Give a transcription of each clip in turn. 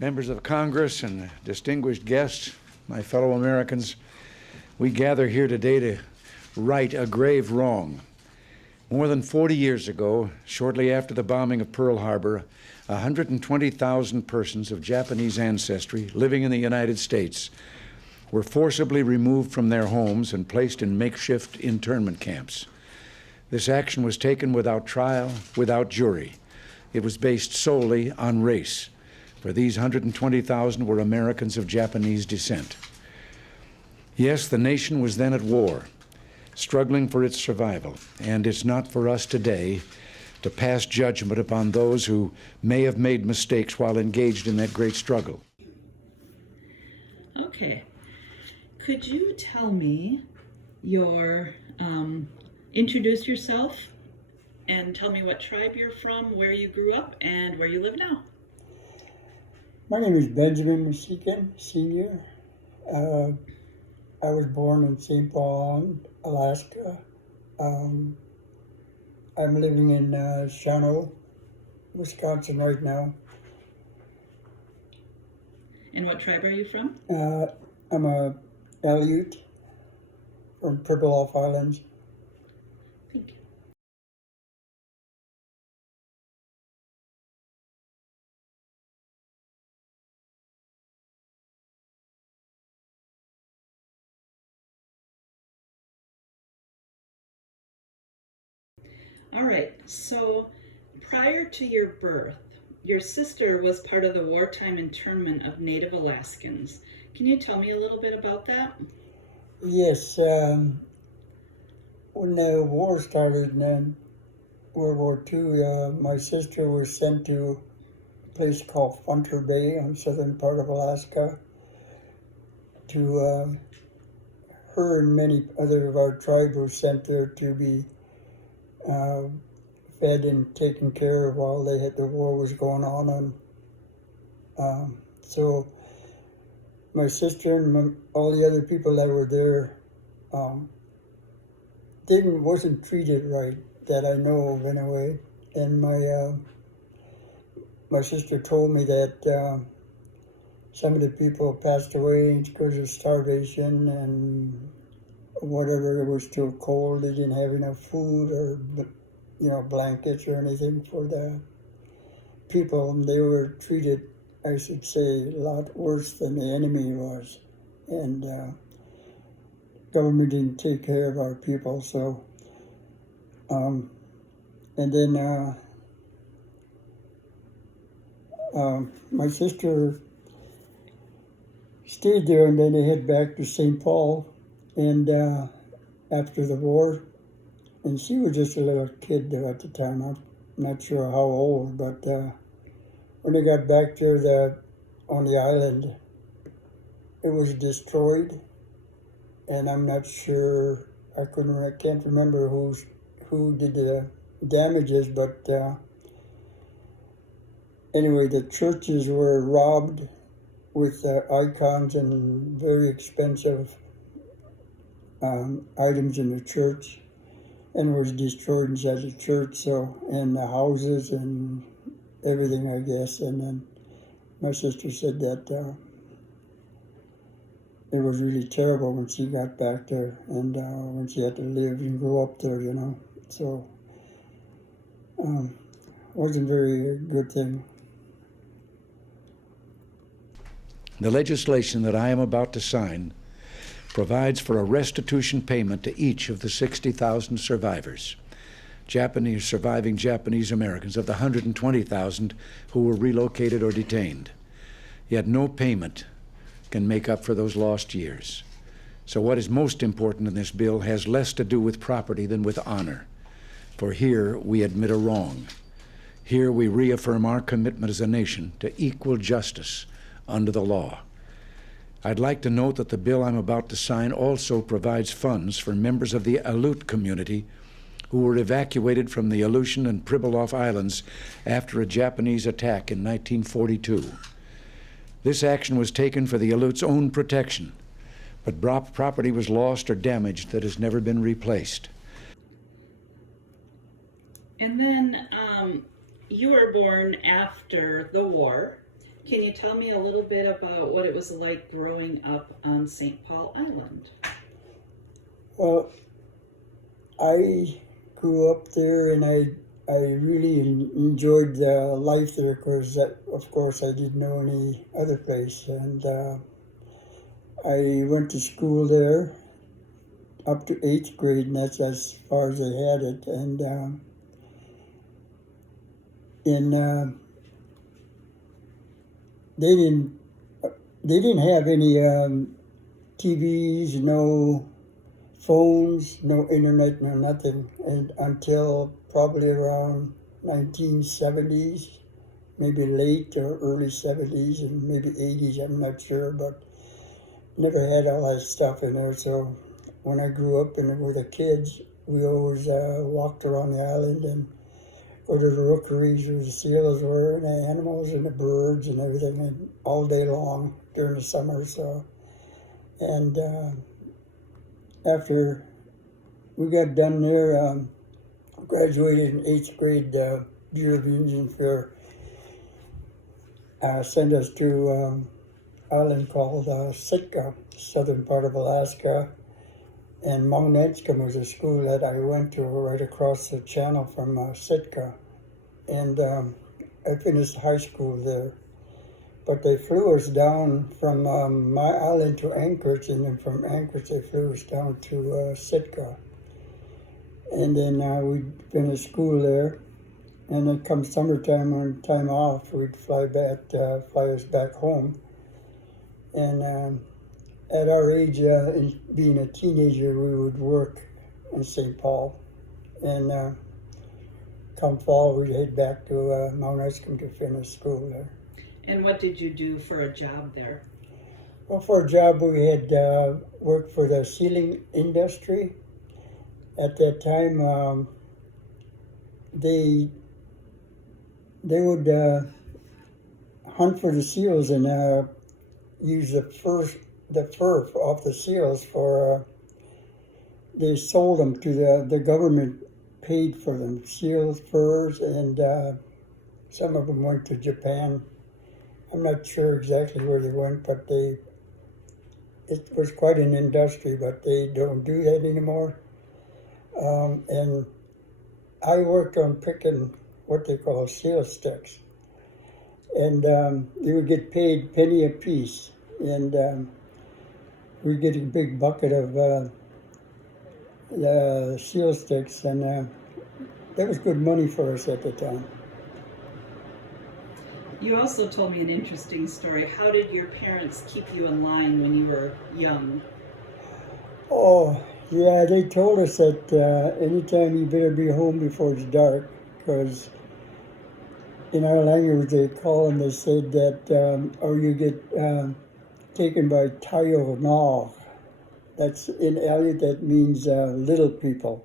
Members of Congress and distinguished guests, my fellow Americans, we gather here today to right a grave wrong. More than 40 years ago, shortly after the bombing of Pearl Harbor, 120,000 persons of Japanese ancestry living in the United States were forcibly removed from their homes and placed in makeshift internment camps. This action was taken without trial, without jury. It was based solely on race, for these 120,000 were Americans of Japanese descent. Yes, the nation was then at war, struggling for its survival, and it's not for us today to pass judgment upon those who may have made mistakes while engaged in that great struggle. Okay. Could you tell me introduce yourself and tell me what tribe you're from, where you grew up, and where you live now? My name is Benjamin Misikin Sr. I was born in St. Paul, Alaska. I'm living in Shawano, Wisconsin right now. And what tribe are you from? I'm a Aluet from Pribilof Islands. Thank you. All right, so prior to your birth, your sister was part of the wartime internment of Native Alaskans. Can you tell me a little bit about that? Yes, when the war started in World War II, my sister was sent to a place called Funter Bay on southern part of Alaska. Her and many other of our tribe were sent there to be fed and taken care of while the war was going on. And so my sister and all the other people that were there wasn't treated right, that I know of anyway. And my sister told me that some of the people passed away because of starvation and whatever, it was too cold, they didn't have enough food or blankets or anything for the people. And they were treated, I should say, a lot worse than the enemy was. And government didn't take care of our people. So, and then my sister stayed there, and then they head back to St. Paul. And after the war, and she was just a little kid there at the time. I'm not sure how old, but when they got back there on the island, it was destroyed, and I'm not sure. I can't remember who did the damages, but anyway, the churches were robbed with icons and very expensive items in the church, and was destroyed inside the church. So, and the houses and everything, I guess. And then my sister said that it was really terrible when she got back there, and when she had to live and grow up there, So, wasn't very good thing. The legislation that I am about to sign provides for a restitution payment to each of the 60,000 survivors, surviving Japanese Americans, of the 120,000 who were relocated or detained. Yet no payment can make up for those lost years. So what is most important in this bill has less to do with property than with honor. For here we admit a wrong. Here we reaffirm our commitment as a nation to equal justice under the law. I'd like to note that the bill I'm about to sign also provides funds for members of the Aluet community who were evacuated from the Aleutian and Pribilof Islands after a Japanese attack in 1942. This action was taken for the Aleut's own protection, but property was lost or damaged that has never been replaced. And then you were born after the war. Can you tell me a little bit about what it was like growing up on St. Paul Island? Well, I grew up there, and I really enjoyed the life there because, of course, I didn't know any other place. And I went to school there up to 8th grade, and that's as far as I had it. And they didn't have any TVs, no phones, no internet, no nothing, and until probably around 1970s, maybe late or early 70s, and maybe 80s. I'm not sure, but never had all that stuff in there. So when I grew up and with the kids, we always walked around the island and go to the rookeries where the seals were, and the animals and the birds and everything, and all day long during the summer. So, and after we got done there, graduated in 8th grade, Bureau of Indian Affairs sent us to an island called Sitka, southern part of Alaska. And Mount Edgecombe was a school that I went to right across the channel from Sitka. And I finished high school there. But they flew us down from my island to Anchorage, and then from Anchorage they flew us down to Sitka. And then we finished school there. And then come summertime, on time off, we'd fly us back home. And at our age, being a teenager, we would work in St. Paul. And come fall, we'd head back to Mount Edgecombe to finish school there. And what did you do for a job there? Well, for a job, we had worked for the sealing industry. At that time, they would hunt for the seals and use the fur off the seals for, they sold them to the government, paid for them, seals, furs, and some of them went to Japan. I'm not sure exactly where they went, but it was quite an industry, but they don't do that anymore. And I worked on picking what they call seal sticks. And they would get paid penny a piece. And we'd get a big bucket of seal sticks, and that was good money for us at the time. You also told me an interesting story. How did your parents keep you in line when you were young? Oh, yeah, they told us that anytime you better be home before it's dark, because in our language they said that, or you get taken by Tayo Nog. That's in Aluet, that means little people.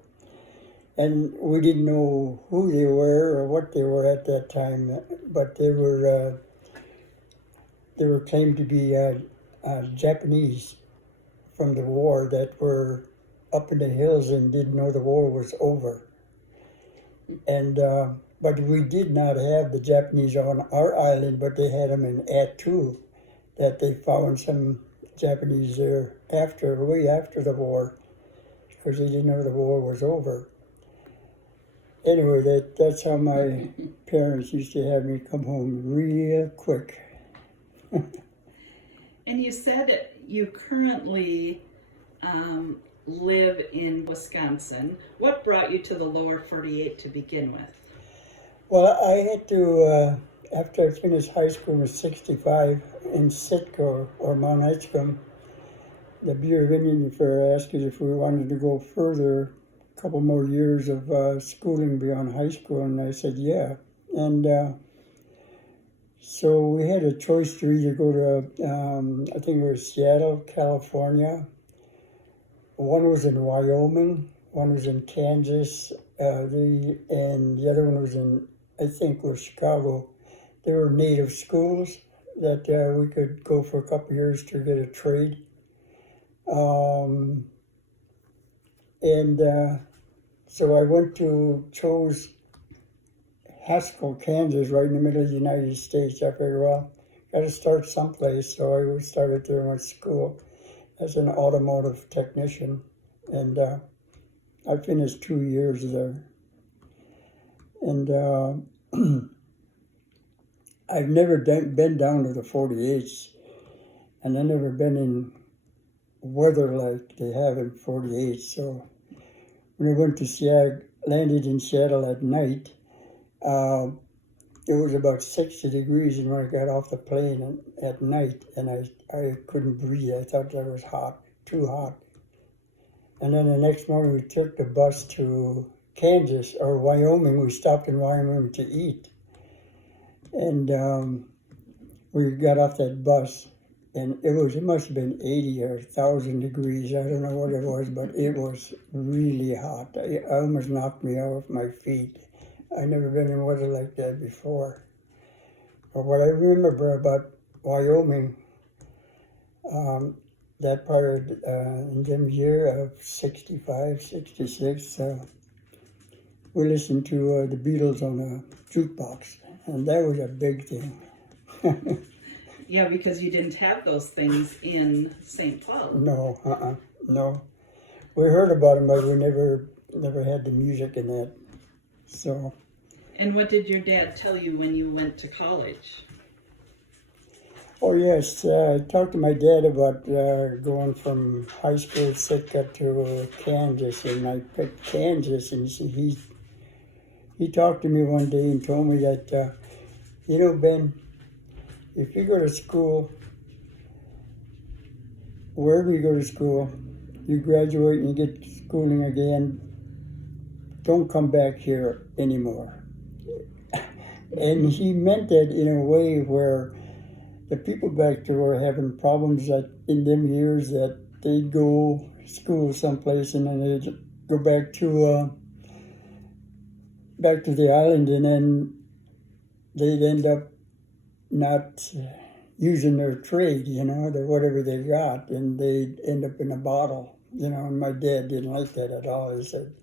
And we didn't know who they were or what they were at that time, but they were claimed to be Japanese from the war that were up in the hills and didn't know the war was over. And but we did not have the Japanese on our island, but they had them in Attu, that they found some Japanese there way after the war, because they didn't know the war was over. Anyway, that's how my parents used to have me come home real quick. And you said you currently live in Wisconsin. What brought you to the lower 48 to begin with? Well, I had to, after I finished high school in '65 in Sitka or Mount Edgecombe, the Bureau of Indian Affairs asked us if we wanted to go further, a couple more years of schooling beyond high school, and I said yeah. And so we had a choice to either go to, I think it was Seattle, California. One was in Wyoming, one was in Kansas, and the other one was in, I think, was Chicago. They were native schools that we could go for a couple of years to get a trade. So I chose Haskell, Kansas, right in the middle of the United States. I figured, well, got to start someplace. So I started there and went to school as an automotive technician, and I finished 2 years there. And I've never been down to the 48s, and I've never been in weather like they have in 48. So when I went to Seattle, landed in Seattle at night, it was about 60 degrees, and when I got off the plane at night, and I couldn't breathe. I thought that was hot, too hot. And then the next morning we took the bus to Kansas or Wyoming. We stopped in Wyoming to eat. And we got off that bus, and it must have been 80 or 1,000 degrees. I don't know what it was, but it was really hot. It almost knocked me off my feet. I never been in weather like that before. But what I remember about Wyoming, that part in the year of 65, 66, we listened to the Beatles on a jukebox, and that was a big thing. Yeah, because you didn't have those things in St. Paul. No, no. We heard about them, but we never had the music in that. So. And what did your dad tell you when you went to college? Oh yes, I talked to my dad about going from high school Sitka to Kansas, and I picked Kansas, and he talked to me one day and told me that, Ben, if you go to school, wherever you go to school, you graduate and you get schooling again, don't come back here anymore. And he meant that in a way where the people back there were having problems that in them years that they'd go school someplace and then they'd go back to the island, and then they'd end up not using their trade, their whatever they got, and they'd end up in a bottle, and my dad didn't like that at all. He said,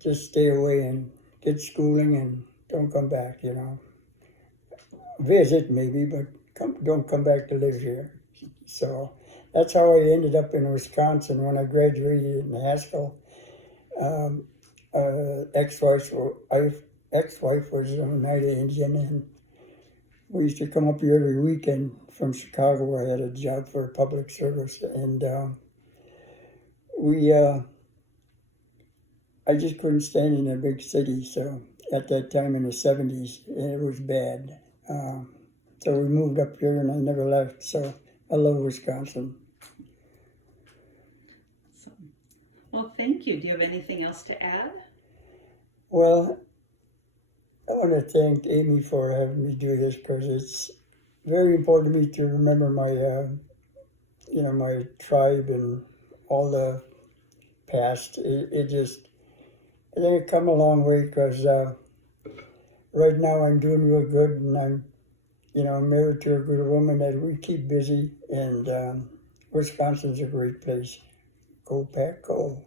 just stay away and get schooling and don't come back, Visit maybe, but don't come back to live here. So that's how I ended up in Wisconsin when I graduated in Haskell. Ex-wife was an Oneida Indian, and we used to come up here every weekend from Chicago, where I had a job for public service, and I just couldn't stand in a big city. So at that time in the 70s, it was bad. So we moved up here, and I never left. So I love Wisconsin. Well, thank you. Do you have anything else to add? Well, I want to thank Amy for having me do this, because it's very important to me to remember my, my tribe and all the past. I think I've come a long way, because right now I'm doing real good, and I'm married to a good woman that we keep busy, and Wisconsin's a great place. Go Pack, go.